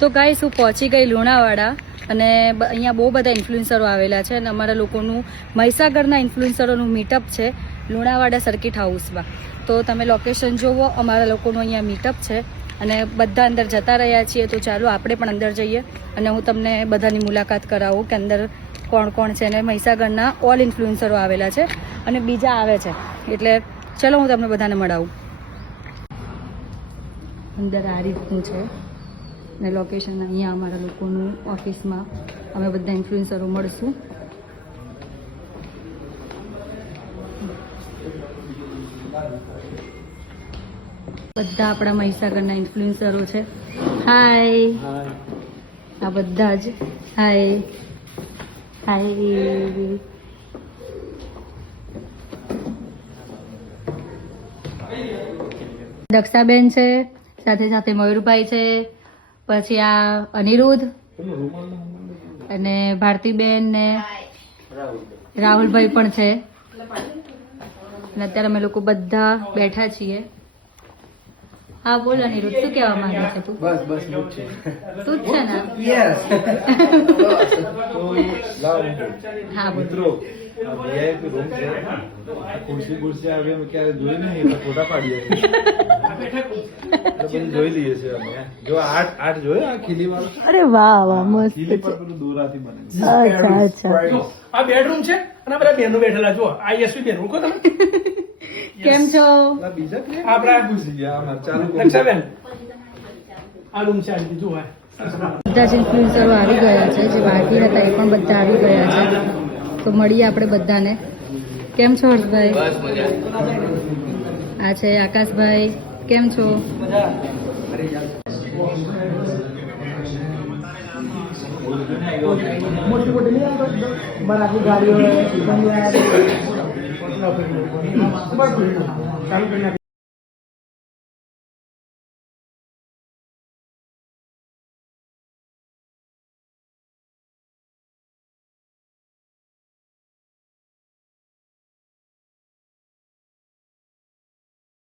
તો ગાઈસ હું પહોંચી ગઈ લુણાવાડા અને અહીંયા બહુ બધા ઇન્ફ્લુએન્સરો આવેલા છે અને અમારા લોકોનું મહીસાગરના ઇન્ફ્લુએન્સરોનું મીટઅપ છે લુણાવાડા સર્કિટ હાઉસમાં. તો તમે લોકેશન જોવો, અમારા લોકોનું અહીંયા મીટઅપ છે અને બધા અંદર જતા રહ્યા છીએ. તો ચાલો આપણે પણ અંદર જઈએ અને હું તમને બધાની મુલાકાત કરાવું કે અંદર કોણ કોણ છે. અને મહીસાગરના ઓલ ઇન્ફ્લુએન્સરો આવેલા છે અને બીજા આવે છે, એટલે ચલો હું તમને બધાને મળાવું. અંદર આ રીતનું છે ને લોકેશન અહીંયા અમારા લોકોનું ઓફિસમાં અમે બધા ઇન્ફ્લુએન્સરો મળશું. બધા આપણા મહીસાગરના ઇન્ફ્લુએન્સરો છે. હાય, આ બધા જ હાય હાય. દક્ષાબેન છે, સાથે સાથે મયુરભાઈ છે, પછી આ અનિરુદ્ધ અને ભારતીબેન ને રાહુલભાઈ પણ છે. અને અત્યારે અમે લોકો બધા બેઠા છીએ. હા બોલ અનિરુદ્ધ, શું કહેવા માંગે છે તું? બસ તું જ છે ને? યસ. હા બોલ. મિત્રો VIP રૂમ છે. ખુરશી આવે એમ ક્યારે જોઈ નહીં, ફોટા પાડીએ છીએ. જોઈ લઈએ છીએ અમે. જો આર્ટ જોયો આ ખીલી વાળો? અરે વાહ વાહ, મસ્ત ખીલી છે. પર પેલું દોરાથી બને. અચ્છા અચ્છા. જો આ બેડરૂમ છે અને આ બધા બહેનો બેઠેલા. જો આ યશવી બેન રૂકો તમે. કેમ છો? આ બીજા કે આપણા ખુરશી ગયા આમાં ચાલુ કરો. દક્ષાબેન આ રૂમ છે. આ રીતે જો આ બધા જ ઇન્ફ્લુએન્સરો આવી ગયા છે, જે બાકી હતા એ પણ બધા આવી ગયા છે. તો મળીએ આપણે બધાને. કેમ છો હર્ષભાઈ? આ છે આકાશભાઈ, કેમ છો? મોટી મોટી નહીં આવતો બરાબર ગાડીઓ ચાલુ કરી નાખે.